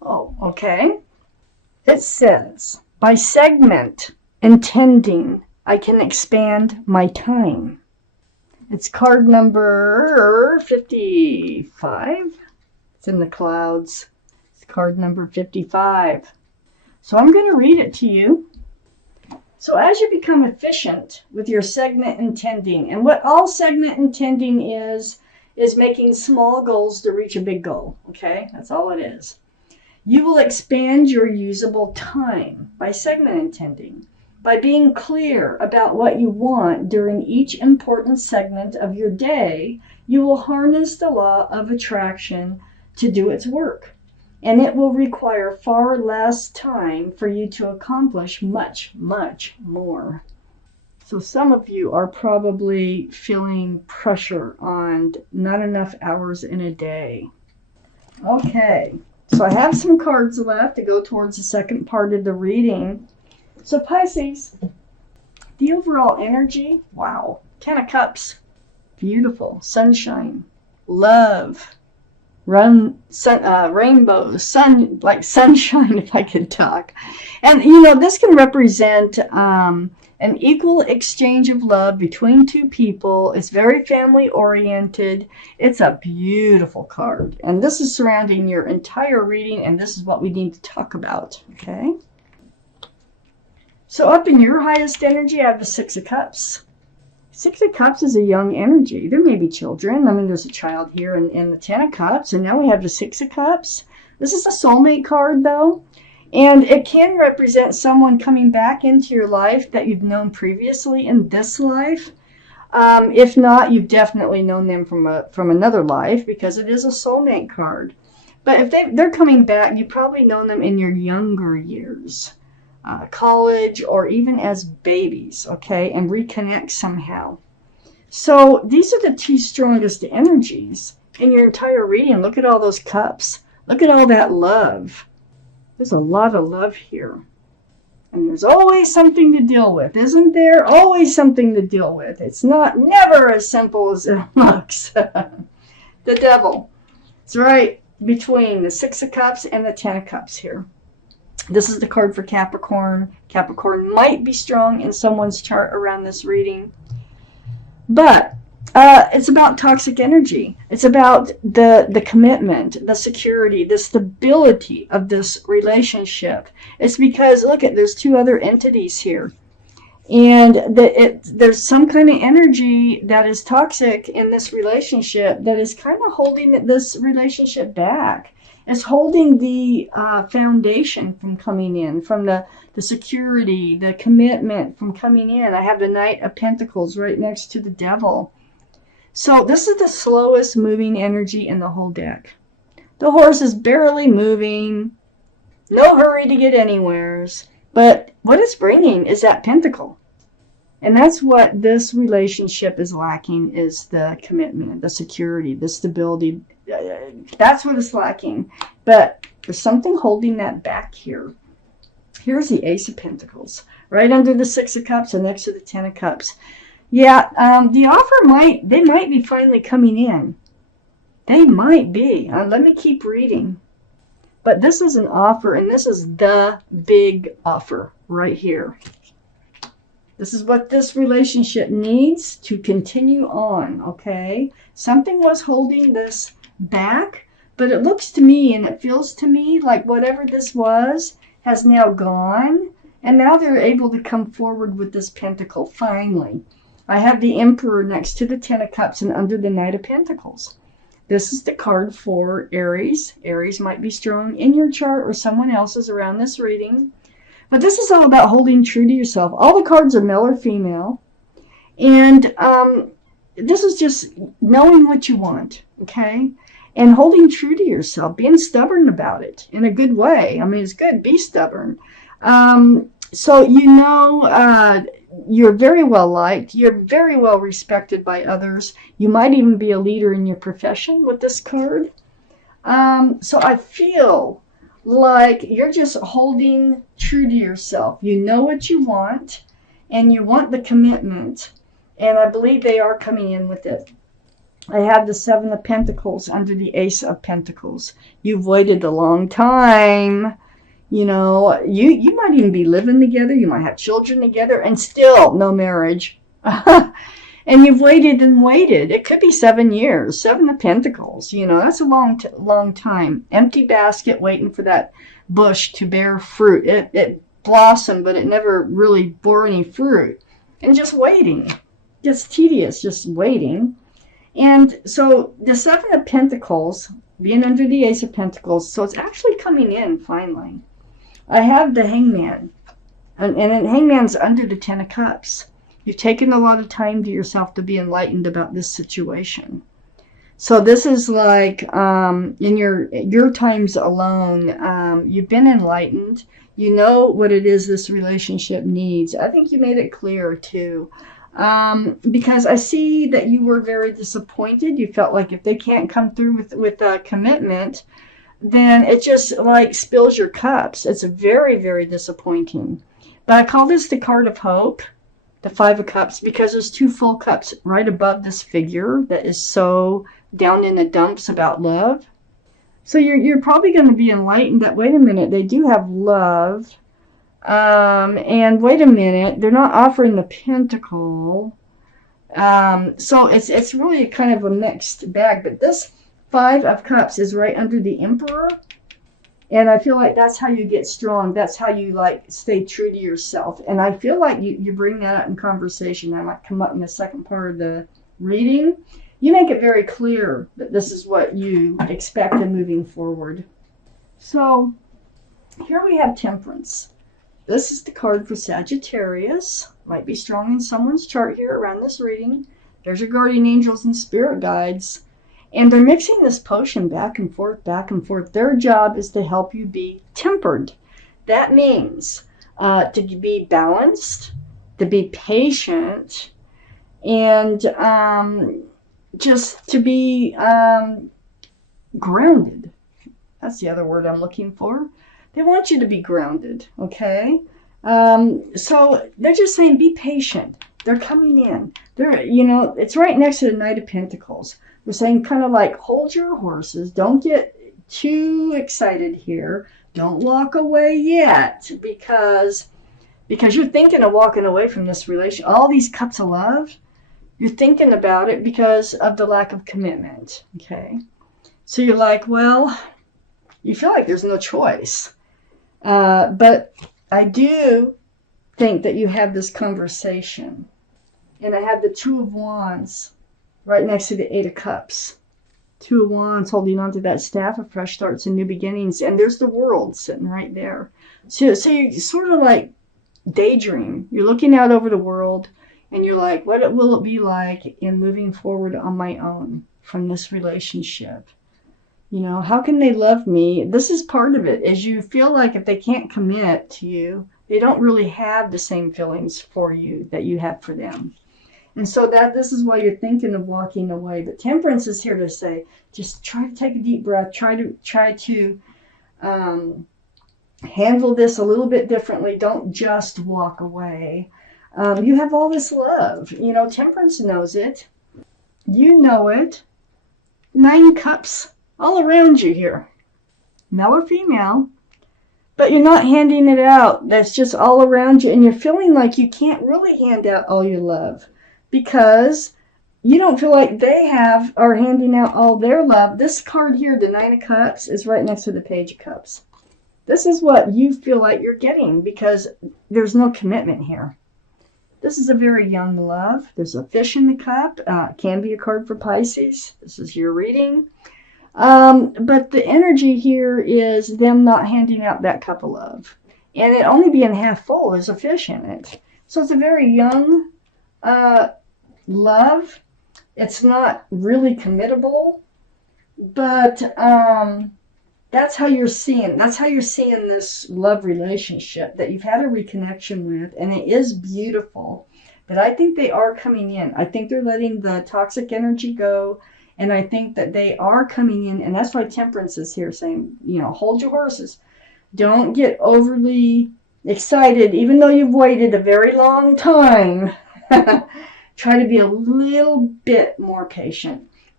Oh, okay. It says, by segment intending, I can expand my time. It's card number 55. It's in the clouds. It's card number 55. So I'm going to read it to you. So as you become efficient with your segment intending, and what all segment intending is making small goals to reach a big goal. Okay, that's all it is. You will expand your usable time by segment intending. By being clear about what you want during each important segment of your day, you will harness the law of attraction to do its work. And it will require far less time for you to accomplish much, much more. So some of you are probably feeling pressure on not enough hours in a day. Okay, so I have some cards left to go towards the second part of the reading. So Pisces, the overall energy, wow. 10 of Cups, beautiful, sunshine, love, rainbows, sun, like sunshine if I could talk. And this can represent an equal exchange of love between two people. It's very family oriented. It's a beautiful card. And this is surrounding your entire reading, and this is what we need to talk about, okay? So up in your highest energy, I have the Six of Cups. Six of Cups is a young energy. There may be children. I mean, there's a child here in the 10 of Cups, and now we have the Six of Cups. This is a soulmate card, though, and it can represent someone coming back into your life that you've known previously in this life. If not, you've definitely known them from another life, because it is a soulmate card. But if they're coming back, you've probably known them in your younger years. College, or even as babies, okay, and reconnect somehow. So these are the two strongest energies in your entire reading. Look at all those cups. Look at all that love. There's a lot of love here. And there's always something to deal with, isn't there? Always something to deal with. It's never as simple as it looks. The devil. It's right between the Six of Cups and the 10 of Cups here. This is the card for Capricorn. Capricorn might be strong in someone's chart around this reading. But it's about toxic energy. It's about the commitment, the security, the stability of this relationship. It's because, look, there's two other entities here. And there's some kind of energy that is toxic in this relationship that is kind of holding this relationship back. It's holding the foundation from coming in, from the security, the commitment from coming in. I have the Knight of Pentacles right next to the Devil. So this is the slowest moving energy in the whole deck. The horse is barely moving, no hurry to get anywheres. But what it's bringing is that pentacle. And that's what this relationship is lacking, is the commitment, the security, the stability. That's what it's lacking. But there's something holding that back here. Here's the Ace of Pentacles, right under the Six of Cups and next to the 10 of Cups. Yeah, the offer they might be finally coming in. They might be. Let me keep reading. But this is an offer, and this is the big offer right here. This is what this relationship needs to continue on, okay? Something was holding this back, but it looks to me and it feels to me like whatever this was has now gone, and now they're able to come forward with this pentacle finally. I have the Emperor next to the 10 of Cups and under the Knight of Pentacles. This is the card for Aries. Aries might be strong in your chart or someone else's around this reading. But this is all about holding true to yourself. All the cards are male or female. And this is just knowing what you want, okay? And holding true to yourself, being stubborn about it in a good way. I mean, it's good, be stubborn. So you're very well liked. You're very well respected by others. You might even be a leader in your profession with this card. So I feel like you're just holding true to yourself. You know what you want, and you want the commitment. And I believe they are coming in with it. I have the Seven of Pentacles under the Ace of Pentacles. You've waited a long time. You know, you might even be living together. You might have children together and still no marriage. And you've waited and waited. It could be 7 years. Seven of Pentacles. You know, that's a long time. Empty basket waiting for that bush to bear fruit. It blossomed, but it never really bore any fruit. And just waiting. Just tedious, just waiting. And so the Seven of Pentacles, being under the Ace of Pentacles, so it's actually coming in finally. I have the Hangman, and Hangman's under the Ten of Cups. You've taken a lot of time to yourself to be enlightened about this situation. So this is like in your times alone, you've been enlightened. You know what it is this relationship needs. I think you made it clear too. Because I see that you were very disappointed. You felt like if they can't come through with a commitment, then it just like spills your cups. It's very, very disappointing. But I call this the card of hope, the Five of Cups, because there's two full cups right above this figure that is so down in the dumps about love. So you're probably going to be enlightened that, wait a minute, they do have love. And wait a minute, they're not offering the Pentacle. So it's really kind of a mixed bag. But this Five of Cups is right under the Emperor. And I feel like that's how you get strong. That's how you like stay true to yourself. And I feel like you bring that up in conversation. That might come up in the second part of the reading. You make it very clear that this is what you expect in moving forward. So here we have Temperance. This is the card for Sagittarius. Might be strong in someone's chart here around this reading. There's your guardian angels and spirit guides. And they're mixing this potion back and forth, back and forth. Their job is to help you be tempered. That means to be balanced, to be patient, and just to be grounded. That's the other word I'm looking for. They want you to be grounded, okay? So they're just saying be patient. They're coming in. They're, you know, it's right next to the Knight of Pentacles. We're saying kind of like hold your horses. Don't get too excited here. Don't walk away yet because you're thinking of walking away from this relation. All these cups of love, you're thinking about it because of the lack of commitment, okay? So you're like, well, you feel like there's no choice. But I do think that you have this conversation. And I have the Two of Wands right next to the Eight of Cups. Two of Wands holding on to that staff of fresh starts and new beginnings. And there's the World sitting right there. So you sort of like daydream. You're looking out over the world and you're like, what will it be like in moving forward on my own from this relationship? You know, how can they love me? This is part of it, is you feel like if they can't commit to you, they don't really have the same feelings for you that you have for them. And so this is why you're thinking of walking away. But Temperance is here to say, just try to take a deep breath. Try to handle this a little bit differently. Don't just walk away. You have all this love. You know, Temperance knows it. You know it. 9 cups all around you here. Male or female. But you're not handing it out. That's just all around you. And you're feeling like you can't really hand out all your love. Because you don't feel like they are handing out all their love. This card here, the Nine of Cups, is right next to the Page of Cups. This is what you feel like you're getting because there's no commitment here. This is a very young love. There's a Fish in the Cup. Can be a card for Pisces. This is your reading. But the energy here is them not handing out that cup of love. And it only being half full. There's a fish in it. So it's a very young love. It's not really committable, but that's how you're seeing this love relationship that you've had a reconnection with, and it is beautiful. But I think they are coming in. I think they're letting the toxic energy go, and I think that they are coming in, and that's why Temperance is here saying, you know, hold your horses. Don't get overly excited, even though you've waited a very long time. Try to be a little bit more patient.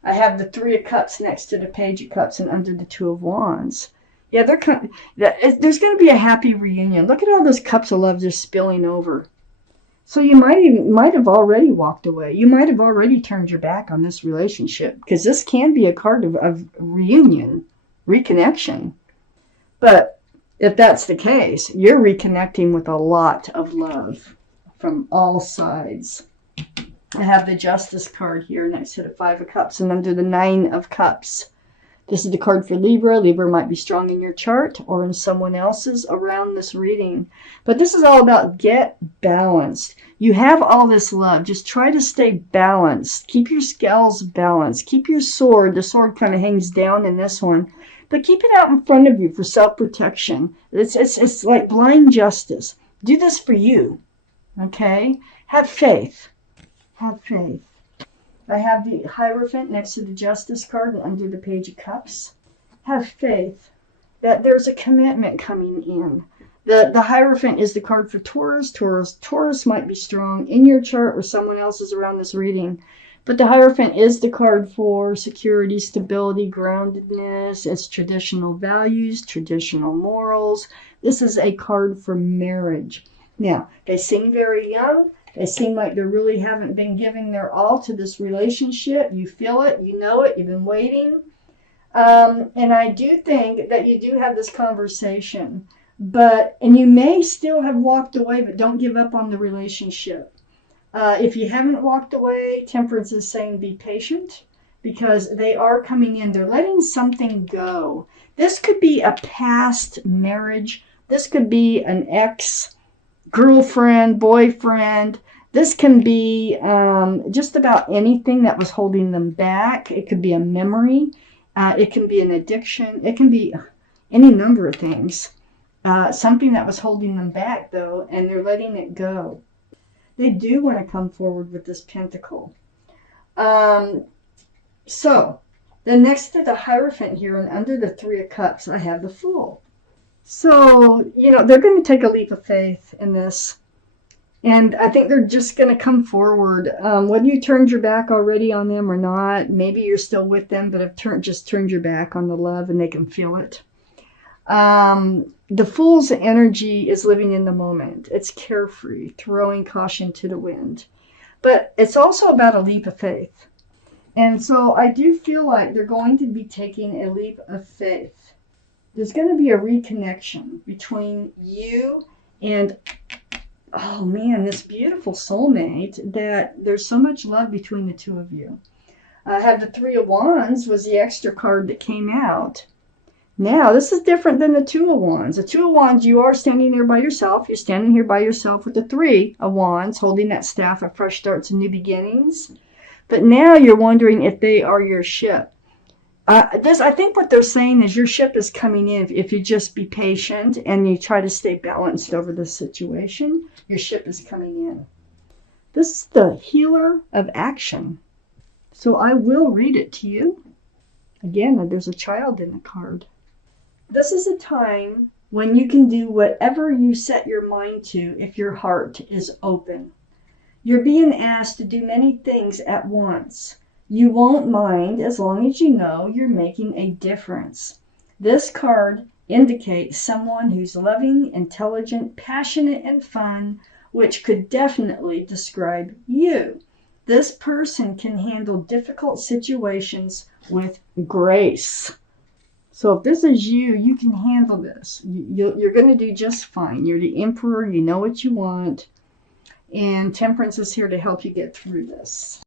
I have the Three of Cups next to the Page of Cups and under the Two of Wands. Yeah, there's going to be a happy reunion. Look at all those cups of love just spilling over. So you might have already walked away. You might have already turned your back on this relationship, because this can be a card of reunion, reconnection. But if that's the case, you're reconnecting with a lot of love from all sides. I have the Justice card here next to the Five of Cups and under the Nine of Cups. This is the card for Libra. Libra might be strong in your chart or in someone else's around this reading. But this is all about get balanced. You have all this love. Just try to stay balanced. Keep your scales balanced. Keep your sword. The sword kind of hangs down in this one. But keep it out in front of you for self-protection. It's like blind justice. Do this for you. Okay? Have faith. Have faith. I have the Hierophant next to the Justice card and under the Page of Cups. Have faith that there's a commitment coming in. The Hierophant is the card for Taurus. Taurus might be strong in your chart or someone else's around this reading. But the Hierophant is the card for security, stability, groundedness. It's traditional values, traditional morals. This is a card for marriage. Now, they seem very young. They seem like they really haven't been giving their all to this relationship. You feel it. You know it. You've been waiting. And I do think that you do have this conversation. And you may still have walked away, but don't give up on the relationship. If you haven't walked away, Temperance is saying be patient, because they are coming in. They're letting something go. This could be a past marriage. This could be an ex-girlfriend, boyfriend. This can be just about anything that was holding them back. It could be a memory. It can be an addiction. It can be any number of things. Something that was holding them back, though, and they're letting it go. They do want to come forward with this Pentacle. So, then next to the Hierophant here and under the Three of Cups, I have the Fool. So, they're going to take a leap of faith in this. And I think they're just going to come forward. Whether you turned your back already on them or not, maybe you're still with them, but have just turned your back on the love and they can feel it. The Fool's energy is living in the moment. It's carefree, throwing caution to the wind. But it's also about a leap of faith. And so I do feel like they're going to be taking a leap of faith. There's going to be a reconnection between you and, oh man, this beautiful soulmate, that there's so much love between the two of you. I have the Three of Wands was the extra card that came out. Now, this is different than the Two of Wands. The Two of Wands, you are standing there by yourself. You're standing here by yourself with the Three of Wands, holding that staff of fresh starts and new beginnings. But now you're wondering if they are your ship. I think what they're saying is your ship is coming in. If you just be patient and you try to stay balanced over this situation, your ship is coming in. This is the Healer of Action. So I will read it to you. Again, there's a child in the card. This is a time when you can do whatever you set your mind to if your heart is open. You're being asked to do many things at once. You won't mind as long as you know you're making a difference. This card indicates someone who's loving, intelligent, passionate, and fun, which could definitely describe you. This person can handle difficult situations with grace. So if this is you, you can handle this. You're going to do just fine. You're the Emperor. You know what you want. And Temperance is here to help you get through this.